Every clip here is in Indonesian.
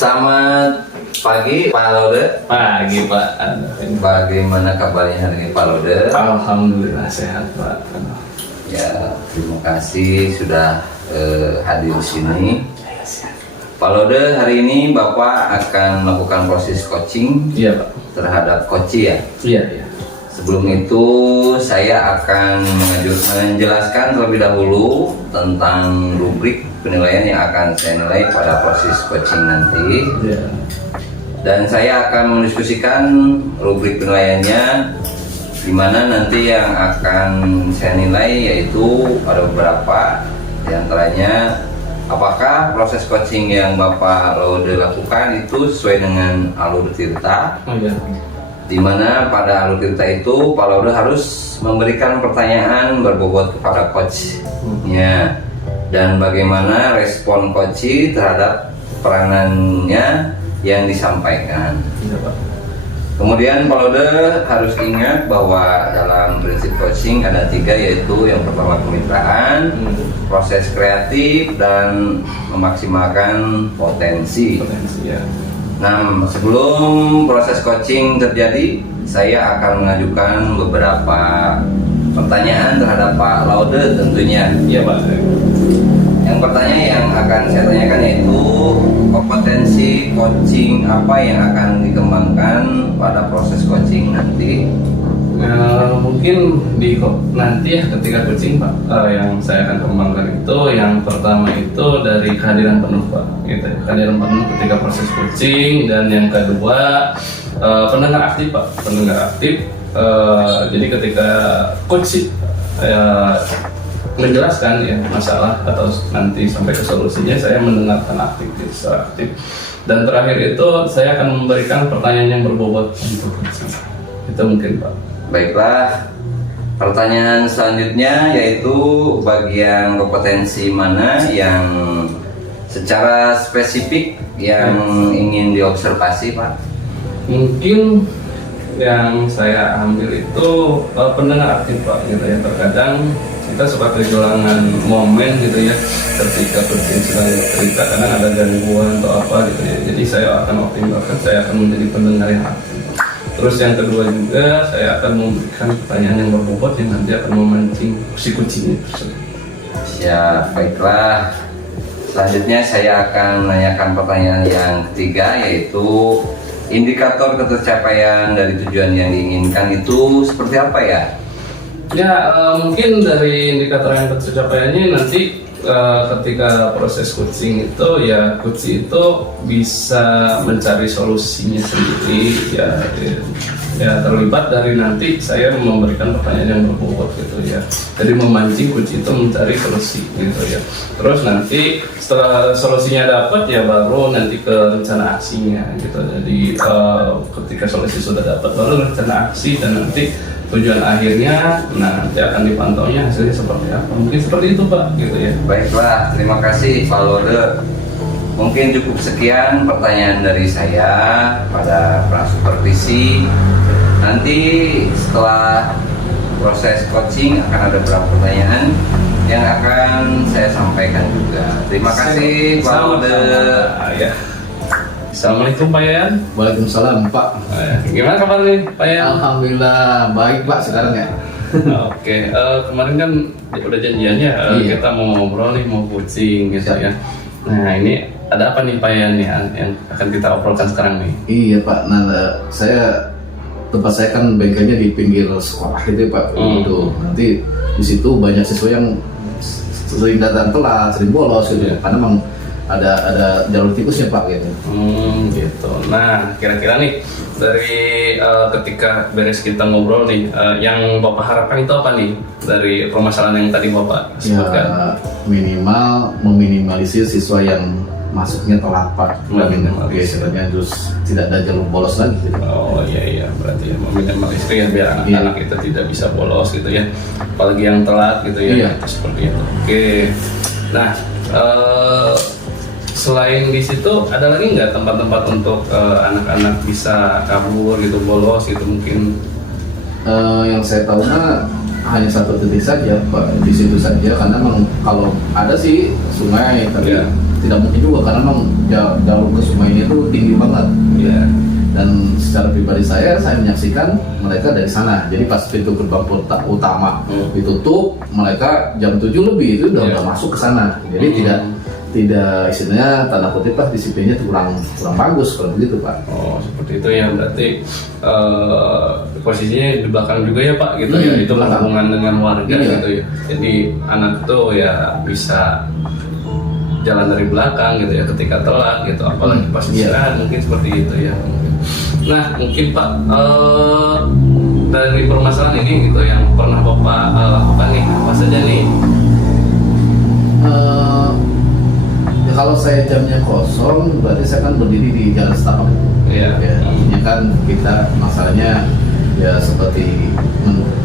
Selamat pagi Pak Laude. Pagi Pak. Bagaimana kabarnya hari ini Pak Laude? Alhamdulillah sehat Pak. Ya, terima kasih sudah hadir di sini. Pak Laude, hari ini Bapak akan melakukan proses coaching. Iya Pak. Terhadap coach ya. Iya. Sebelum itu saya akan menjelaskan terlebih dahulu tentang rubrik penilaian yang akan saya nilai pada proses coaching nanti. Iya. Dan saya akan mendiskusikan rubrik penilaiannya, di mana nanti yang akan saya nilai yaitu ada beberapa, di antaranya apakah proses coaching yang Bapak Laude lakukan itu sesuai dengan Alur Tirta. Oh iya. Di mana pada Alur Tirta itu Pak Laude harus memberikan pertanyaan berbobot kepada coachnya, dan bagaimana respon coach terhadap peranannya yang disampaikan. Iya Pak. Kemudian Pak Laude harus ingat bahwa dalam prinsip coaching ada 3, yaitu yang pertama kemitraan, proses kreatif, dan memaksimalkan potensi. Ya. Nah, sebelum proses coaching terjadi, saya akan mengajukan beberapa pertanyaan terhadap Pak Laude tentunya. Iya Pak. Yang pertanyaan yang akan saya tanyakan yaitu kompetensi coaching apa yang akan dikembangkan pada proses coaching nanti. Mungkin nanti ya ketika coaching Pak, yang saya akan kembangkan itu yang pertama itu dari kehadiran penuh Pak, gitu ya. Kehadiran penuh ketika proses coaching, dan yang kedua pendengar aktif Pak, pendengar aktif. Jadi ketika coach menjelaskan ya masalah atau nanti sampai ke solusinya, saya mendengarkan aktif, secara aktif. Dan terakhir itu saya akan memberikan pertanyaan yang berbobot untuk coaching. Itu mungkin Pak. Baiklah, pertanyaan selanjutnya yaitu bagian kompetensi mana yang secara spesifik yang ingin diobservasi Pak? Mungkin yang saya ambil itu pendengar aktif Pak, gitu ya. Terkadang kita suka kehilangan momen gitu ya, ketika coaching sedang cerita kadang ada gangguan atau apa gitu ya. Jadi saya akan optimalkan, saya akan menjadi pendengar yang aktif. Terus yang kedua juga saya akan memberikan pertanyaan yang berbobot yang nanti akan memancing si kucing itu. Ya, baiklah. Selanjutnya saya akan menanyakan pertanyaan yang ketiga, yaitu indikator ketercapaian dari tujuan yang diinginkan itu seperti apa ya? Ya, mungkin dari indikator yang tercapaiannya nanti ketika proses coaching itu ya coach itu bisa mencari solusinya sendiri ya terlibat dari nanti saya memberikan pertanyaan yang berbobot gitu ya. Jadi memancing coach itu mencari solusi gitu ya. Terus nanti setelah solusinya dapat ya baru nanti ke rencana aksinya gitu. Jadi ketika solusi sudah dapat baru rencana aksi, dan nanti tujuan akhirnya nanti akan dipantaunya hasilnya seperti apa. Mungkin seperti itu Pak gitu ya. Baiklah, terima kasih Pak Laude. Mungkin cukup sekian pertanyaan dari saya pada supervisi. Nanti setelah proses coaching akan ada beberapa pertanyaan yang akan saya sampaikan juga. Terima kasih Pak Laude. Ya. Assalamualaikum Pak Yan. Waalaikumsalam Pak. Gimana kabar nih Pak Yan? Alhamdulillah baik Pak sekarang ya. Oke, kemarin kan udah janjiannya Iya. kita mau ngobrol nih, mau coaching gitu ya. Nah ini ada apa nih Pak Yan nih yang akan kita obrolkan sekarang nih? Iya Pak. Nah tempat saya kan bengkelnya di pinggir sekolah gitu ya, Pak. Gitu. Nanti di situ banyak siswa yang sering datang telat, sering bolos gitu. Iya. Karena memang ada jalur tikusnya Pak gitu. Gitu. Nah kira-kira nih dari ketika beres kita ngobrol nih, yang Bapak harapkan itu apa nih dari permasalahan yang tadi Bapak sebutkan? Ya minimal meminimalisir siswa yang masuknya telat Pak. Istilahnya terus tidak ada jalur bolos lagi gitu. Oh iya berarti ya meminimalisir ya biar anak-anak itu tidak bisa bolos gitu ya, apalagi yang telat gitu ya. Iya. Seperti itu. Oke. Nah selain di situ ada lagi nggak tempat-tempat untuk anak-anak bisa kabur gitu, bolos gitu mungkin? Yang saya tahu hanya satu titik saja Pak, di situ saja, karena memang kalau ada sih sungai tapi tidak mungkin juga karena memang jalur ke Sumaini itu tinggi banget. Iya. Dan secara pribadi saya menyaksikan mereka dari sana. Jadi pas pintu gerbang utama ditutup, mereka jam 7 lebih itu udah masuk ke sana. Jadi tidak istilahnya tanda kutip lah disiplinnya itu kurang bagus kalau begitu Pak. Oh seperti itu ya, berarti posisinya di belakang juga ya Pak gitu ya, itu hubungan dengan warga gitu ya. Jadi anak tuh ya bisa jalan dari belakang gitu ya ketika telat gitu, apalagi pas istirahat mungkin seperti itu ya. Nah mungkin Pak dari permasalahan ini gitu yang pernah Bapak lakukan nih apa saja nih? Ya kalau saya jamnya kosong berarti saya kan berdiri di jalan setapak. Iya. Ya, artinya kan kita masalahnya ya seperti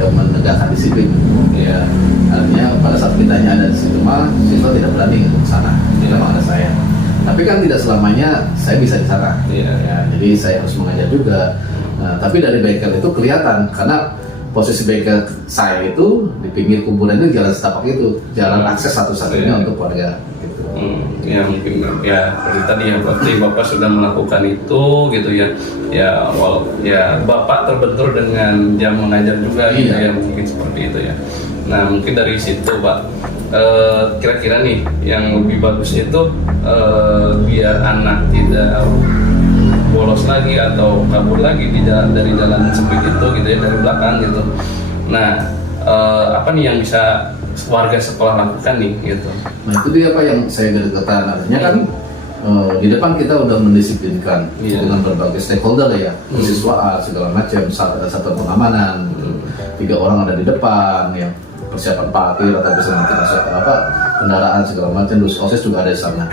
menegakkan disiplin. Ya, artinya pada saat kita ada di situ mah siswa tidak berani ke sana. Memang ada saya. Tapi kan tidak selamanya saya bisa di sana. Ya, jadi saya harus mengajar juga. Nah, tapi dari bengkel itu kelihatan karena posisi bengkel saya itu di pinggir kuburan itu jalan setapak itu, jalan akses satu-satunya untuk warga. Gitu. Ya mungkin ya seperti tadi ya, berarti Bapak sudah melakukan itu gitu ya. Ya Bapak terbentur dengan jam mengajar juga gitu ya, mungkin seperti itu ya. Nah mungkin dari situ Pak. Kira-kira nih yang lebih bagus itu biar anak tidak bolos lagi atau kabur lagi dari jalan sempit itu gitu ya, dari belakang gitu. Nah apa nih yang bisa warga sekolah lakukan nih gitu? Nah itu dia Pak yang saya gedek-getan, artinya kan di depan kita udah mendisiplinkan dengan berbagai stakeholder ya, siswa segala macam, satuan pengamanan, 3 orang ada di depan yang persiapan parkir atau bisa nanti kendaraan segala macam, dus OSIS juga ada di sana.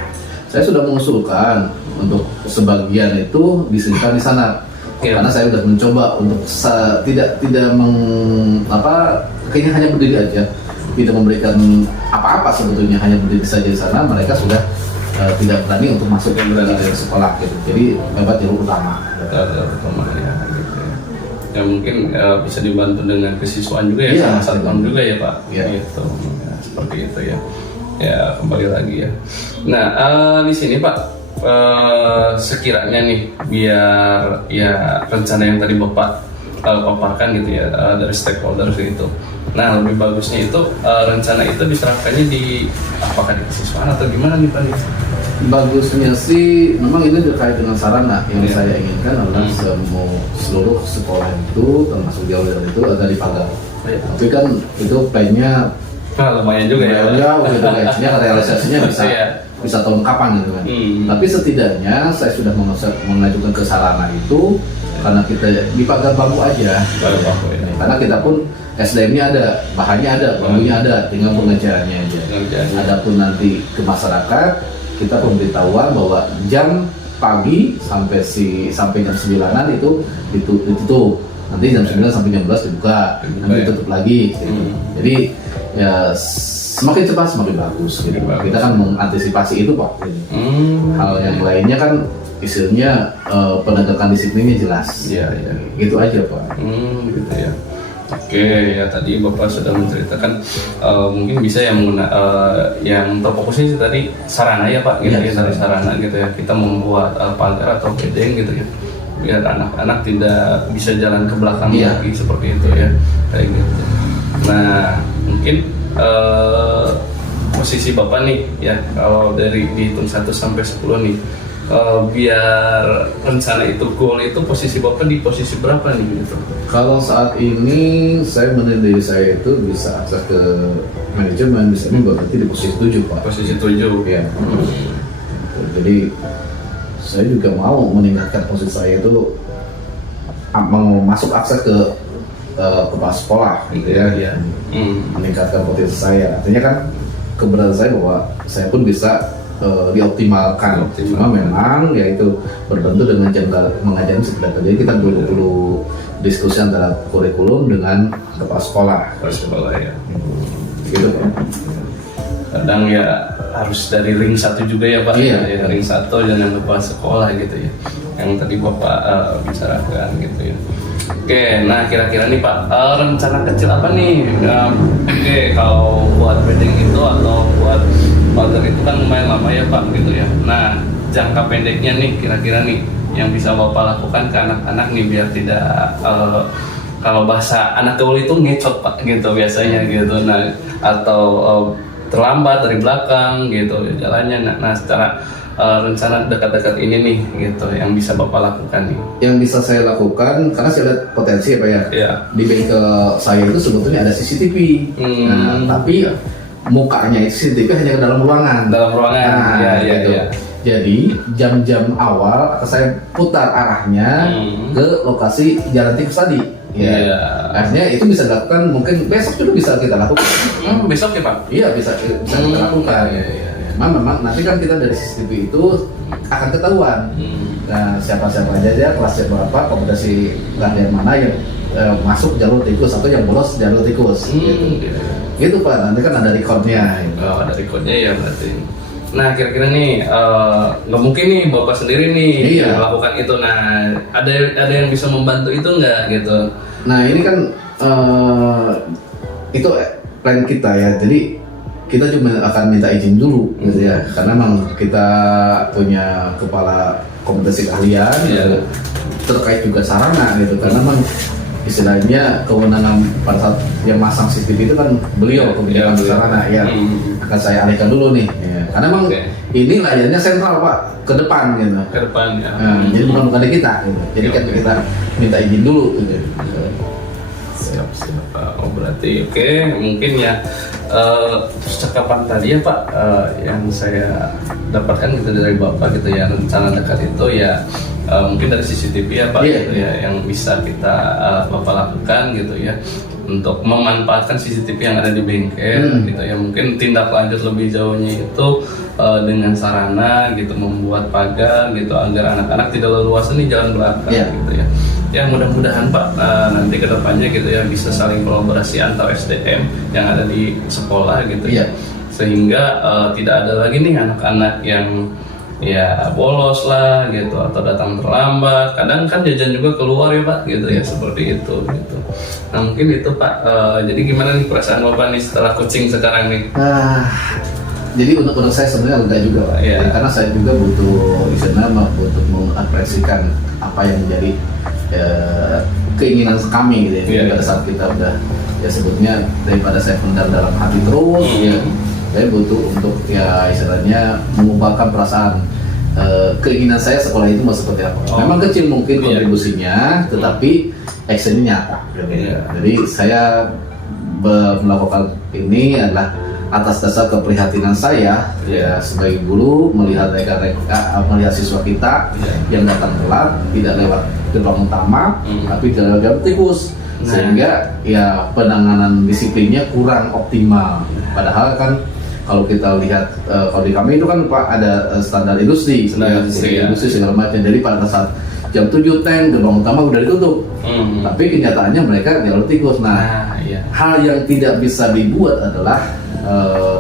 Saya sudah mengusulkan untuk sebagian itu disediakan di sana, karena saya sudah mencoba untuk kayaknya hanya berdiri aja, tidak memberikan apa-apa sebetulnya, hanya berdiri saja di sana. Mereka sudah tidak berani untuk masuk ke sekolah gitu. Jadi lewat jalur utama. Ya mungkin bisa dibantu dengan kesiswaan juga ya, sama satpam juga ya Pak. Gitu. Ya, seperti itu ya. Ya kembali lagi ya. Nah di sini Pak, sekiranya nih biar ya rencana yang tadi Bapak paparkan gitu ya dari stakeholder itu. Nah lebih bagusnya itu rencana itu diterapkannya di apakah di kesiswaan atau gimana nih Pak? Bagusnya sih memang ini terkait dengan sarana yang saya inginkan adalah seluruh sekolah itu termasuk jauh dari itu ada dipagar. Tapi kan itu plannya lumayan juga ya. Jauh gitu kayaknya, realisasinya bisa tahun kapan gitu kan. Tapi setidaknya saya sudah mengajukan ke sarana itu karena kita dipagar bambu aja. Karena kita pun SDM-nya ada, bahannya ada, bambunya ada, tinggal pengerjaannya aja. Adapun nanti ke masyarakat kita pemberitahuan bahwa jam pagi sampai jam 9-an itu ditutup. Nanti jam 9 sampai jam 11 dibuka, nanti tutup lagi gitu. Jadi ya semakin cepat semakin bagus gitu. Kita kan mengantisipasi itu Pak. Hal yang lainnya kan istilahnya penegakan disiplinnya jelas. Gitu aja Pak. Gitu ya. Oke, ya tadi Bapak sudah menceritakan mungkin bisa yang terfokusnya tadi sarana ya Pak, gitu ya, dari sarana gitu ya. Kita membuat pagar atau bedeng gitu ya, biar anak-anak tidak bisa jalan ke belakang lagi seperti itu ya, kayak gitu. Nah, mungkin posisi Bapak nih ya, kalau dari dihitung 1 sampai 10 nih, biar rencana itu goal itu posisi Bapak di posisi berapa nih gitu? Kalau saat ini saya menilai diri saya itu bisa akses ke manajemen, bisa berarti di posisi 7 Pak. Posisi 7 ya. Jadi saya juga mau meningkatkan posisi saya itu mau masuk akses ke kepala sekolah gitu ya. Meningkatkan posisi saya, artinya kan keberadaan saya bahwa saya pun bisa dioptimalkan. Cuma memang yaitu berbentuk dengan jam mengajar sekedar. Jadi kita perlu diskusi antara kurikulum dengan kepala sekolah ya. Gitu Pak. Kadang ya harus dari ring 1 juga ya Pak. Ya, ring 1 dengan kepala sekolah gitu ya. Yang tadi Bapak bicarakan gitu ya. Oke, nah kira-kira nih Pak, rencana kecil apa nih? Oke, kalau buat wedding itu atau buat folder itu kan lumayan lama ya Pak gitu ya. Nah, jangka pendeknya nih kira-kira nih yang bisa Bapak lakukan ke anak-anak nih biar tidak kalau bahasa anak gaul itu ngecot Pak gitu biasanya gitu. Nah, atau terlambat dari belakang gitu jalannya. Nah, secara rencana dekat-dekat ini nih gitu yang bisa Bapak lakukan nih. Yang bisa saya lakukan karena saya lihat potensi ya Pak ya. Iya. Di bengkel saya itu sebetulnya ada CCTV. Nah, tapi mukanya itu CCTV hanya ke dalam ruangan. Dalam ruangan. Nah, Iya. gitu. Jadi jam-jam awal akan saya putar arahnya ke lokasi jalan tikus tadi. Ya. Iya. Artinya itu bisa dilakukan mungkin besok juga bisa kita lakukan. Besok ya Pak? Iya bisa kita lakukan. Iya. Memang nanti kan kita dari CCTV itu akan ketahuan. Nah, siapa-siapa aja kelasnya berapa, kompetensi pelatihan mana yang masuk jalur tikus atau yang bolos jalur tikus. Gitu Pak. Nanti kan ada recordnya. Oh, ada recordnya ya berarti. Nah, kira-kira nih nggak mungkin nih Bapak sendiri nih melakukan itu. Nah, ada yang bisa membantu itu nggak gitu? Nah, ini kan itu plan kita ya. Jadi kita cuma akan minta izin dulu gitu ya, karena memang kita punya kepala kompetensi keahlian gitu, terkait juga sarana gitu, karena memang istilahnya kewenangan pada saat yang masang CCTV itu kan beliau kebijakan sarana ya. Akan saya alihkan dulu nih ya. Karena memang ini layarnya sentral Pak, ke depan gitu. Ke depan ya. Jadi bukan di kita gitu. Jadi kan kita minta izin dulu gitu. Siap. Oh berarti mungkin ya percakapan tadi ya Pak yang saya dapatkan gitu dari Bapak gitu ya, rencana dekat itu ya mungkin dari CCTV ya Pak gitu ya yang bisa kita Bapak lakukan gitu ya untuk memanfaatkan CCTV yang ada di bengkel gitu ya. Mungkin tindak lanjut lebih jauhnya itu dengan sarana gitu, membuat pagar gitu agar anak-anak tidak leluasa nih jalan belakang gitu ya. Ya mudah-mudahan Pak nanti kedepannya gitu ya bisa saling kolaborasi antar SDM yang ada di sekolah gitu ya, sehingga tidak ada lagi nih anak-anak yang ya bolos lah gitu atau datang terlambat. Kadang kan jajan juga keluar ya Pak gitu ya, seperti itu gitu. Nah mungkin itu Pak, jadi gimana nih perasaan Bapak nih setelah coaching sekarang nih? Jadi untuk saya sebenarnya lega juga Pak, karena saya juga butuh untuk mengapresiasikan apa yang menjadi keinginan kami gitu ya. Pada saat kita udah ya sebutnya daripada saya pendam dalam hati terus ya, saya butuh untuk ya istilahnya mengubahkan perasaan keinginan saya sekolah itu mau seperti apa. Memang kecil mungkin kontribusinya, tetapi actionnya nyata gitu. Jadi saya melakukan ini adalah atas dasar keprihatinan saya ya sebagai guru melihat melihat siswa kita yang datang telat, tidak lewat gerbang utama tapi lewat jalur tikus, sehingga ya penanganan disiplinnya kurang optimal. Padahal kan kalau kita lihat kalau di kami itu kan Pak ada standar industri segala macam. Jadi pada saat jam 7 gerbang utama udah ditutup, tapi kenyataannya mereka jalur tikus. Nah, hal yang tidak bisa dibuat adalah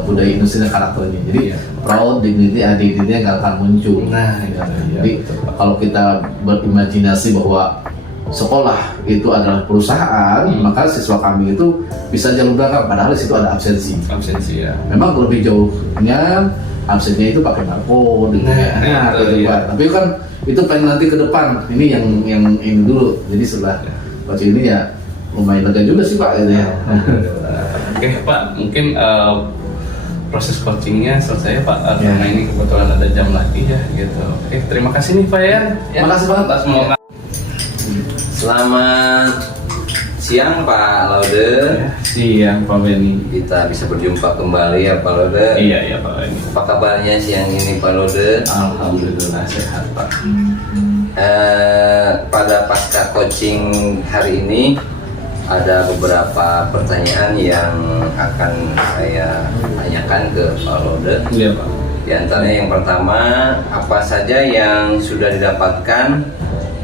budaya industri dan karakternya. Jadi proud, dignity, identity nggak akan muncul. Jadi kalau kita berimajinasi bahwa sekolah itu adalah perusahaan, maka siswa kami itu bisa jalur belakang, padahal di situ ada absensi ya. Memang lebih jauhnya absennya itu pakai barcode tapi kan itu pengen nanti ke depan. Ini yang ini dulu. Jadi setelah baca ini ya lumayan lega juga sih Pak gitu ya. Oke Pak, mungkin proses coachingnya selesai Pak, karena ini kebetulan ada jam lagi ya gitu. Oke, terima kasih nih Pak ya. Makasih banget Pak. Selamat siang Pak Laude. Siang Pak Benny. Kita bisa berjumpa kembali ya Pak Laude. Iya Pak Benny. Apa kabarnya siang ini Pak Laude? Alhamdulillah sehat Pak. Pada pasca coaching hari ini ada beberapa pertanyaan yang akan saya tanyakan ke Pak Laude. Iya Pak. Di antaranya yang pertama, apa saja yang sudah didapatkan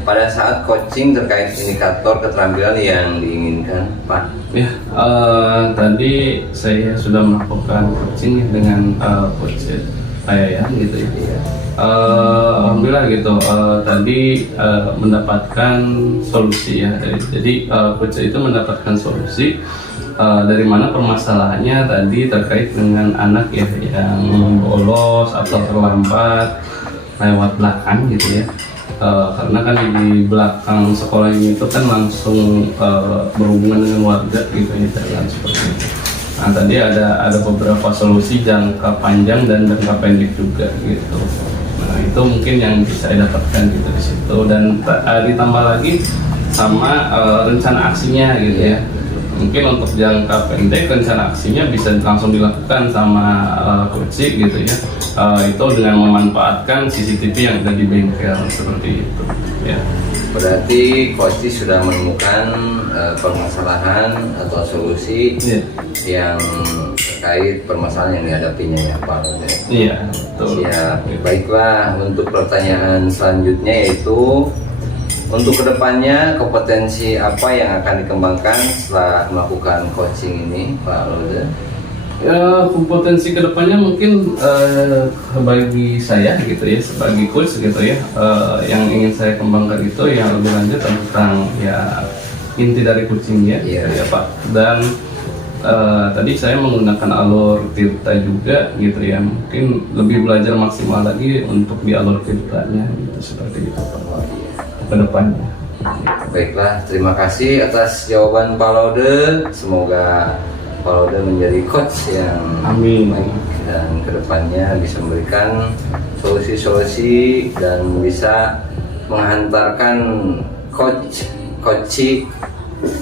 pada saat coaching terkait indikator keterampilan yang diinginkan, Pak? Ya, tadi saya sudah melakukan coaching dengan coach saya gitu ya. Alhamdulillah gitu. Tadi mendapatkan solusi ya. Jadi coach itu mendapatkan solusi dari mana permasalahannya tadi terkait dengan anak ya yang bolos atau terlambat lewat belakang gitu ya. Karena kan di belakang sekolah ini itu kan langsung berhubungan dengan warga gitu ya, jalan seperti itu. Nah tadi ada beberapa solusi jangka panjang dan jangka pendek juga gitu. Nah itu mungkin yang bisa saya dapatkan gitu di situ, dan ditambah lagi sama rencana aksinya gitu ya. Mungkin untuk jangka pendek rencana aksinya bisa langsung dilakukan sama coaching gitu ya. Itu dengan memanfaatkan CCTV yang ada di bengkel seperti itu ya. Berarti coaching sudah menemukan permasalahan atau solusi yang terkait permasalahan yang dihadapinya ya Pak. Iya, betul. Siap. Baiklah, untuk pertanyaan selanjutnya yaitu untuk kedepannya kompetensi apa yang akan dikembangkan setelah melakukan coaching ini Pak Laude? Ya, kompetensi kedepannya mungkin bagi saya gitu ya, sebagai coach gitu ya, yang ingin saya kembangkan itu yang lebih lanjut tentang ya inti dari coachingnya gitu ya Pak. Dan tadi saya menggunakan alur Tirta juga gitu ya, mungkin lebih belajar maksimal lagi untuk di alur Tirtanya gitu, seperti itu Pak ke depannya. Baiklah, terima kasih atas jawaban Pak Laude. Semoga Pak Laude menjadi coach yang Amin. baik dan kedepannya bisa memberikan solusi-solusi dan bisa menghantarkan coaching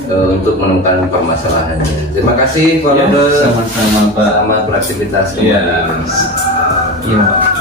untuk menemukan permasalahannya. Terima kasih Pak Laude. Sama-sama Pak. Selamat beraktivitas kembali. Iya. Iya Pak.